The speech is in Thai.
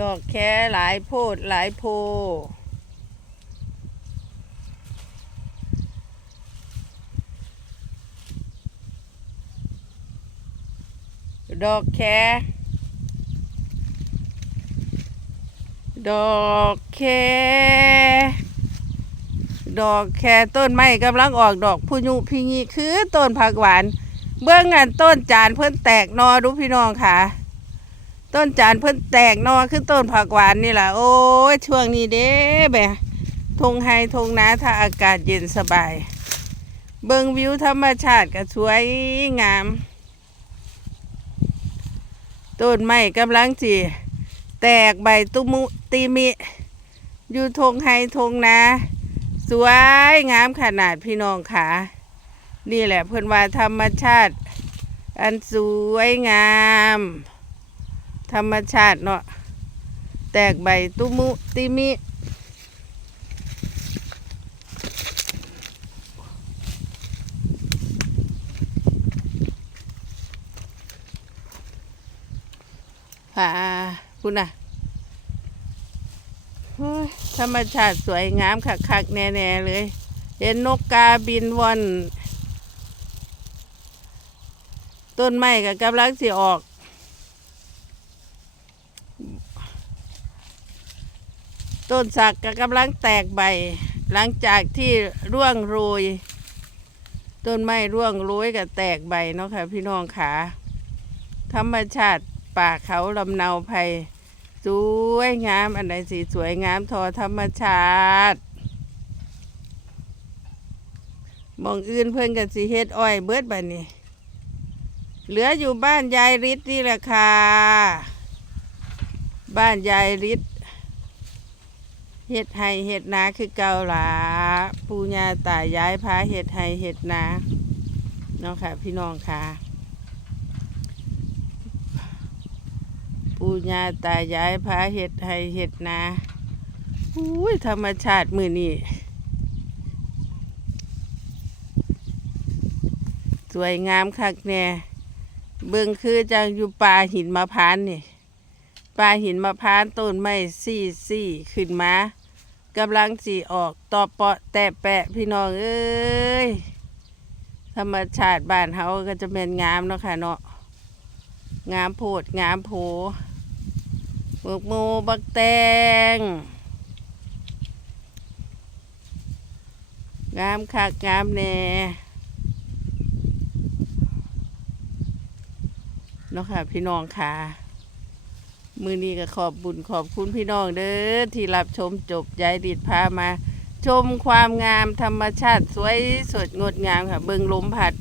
ดอกแค่หลายโพดหลายโพดอกแคดอกแคดอกแคต้นไม้กำลังออกดอกพุยุพิงีคือต้นผักหวาน เบื้องงานต้นจานเพิ่นแตกนอดูพี่น้องค่ะ ต้นจานเพิ่นแตกนอคือต้นผักหวานนี่แหละโอ้ยช่วงนี้เด้แบะทงไฮทงนาถ้าอากาศเย็นสบาย เบิงวิวธรรมชาติก็สวยงามต้นไม้กำลังจีแตกใบตุมุตีมิ อยู่ทงไฮทงนาสวยงามขนาดพี่น้องค่ะนี่แหละเพื่อนว่าธรรมชาติ อันสวยงาม ธรรมชาติเนาะแตกใบตุมุติมิค่ะคุณน่ะธรรมชาติสวยงามคักๆแน่ๆเลย เห็นนกกาบินวนต้นไม้ก็กำลังสิออก ต้นสักก็กำลังแตกใบ หลังจากที่ร่วงโรย ต้นไม้ร่วงโรยก็แตกใบเนาะค่ะพี่น้องขาธรรมชาติป่าเขาลำเนาภัยสวยงามอันไหนสีสวยงามทอธรรมชาติมองอื่นเพิ่อนกันสีเฮ็ดอ้อยเบิดบัดนี้ เหลืออยู่บ้านยายฤทธิ์นี่แหละค่ะ บ้านยายฤทธิ์ เฮ็ดไห้เฮ็ดนาคือเก่าหลาปู่ย่าตายายพาเฮ็ดไห้เฮ็ดนาเนาะค่ะ พี่น้องค่ะ ปู่ย่าตายายพาเห็ดให้เห็ดนาอุ้ยธรรมชาติมือนี่สวยงามคักแน่เบิ่งคือจังอยู่ป่าหินมะพร้านนี่ ป่าหินมะพร้านต้นไม้ซี่ซี่ขึ้นมากำลังสีออกตอเปาะแตะแปะพี่น้องเอ้ยธรรมชาติบ้านเฮาก็จะเป็นงามเนาะค่ะเนาะงามโพดงามโผบกโมบักแตงงามคักงามแน่เนาะค่ะพี่น้องค่ะ มือนี้ก็ขอบบุญขอบคุณพี่น้องเด้อที่รับชมจบยายดิดพามา ชมความงามธรรมชาติสวยสดงดงามค่ะ เบิงลมผัด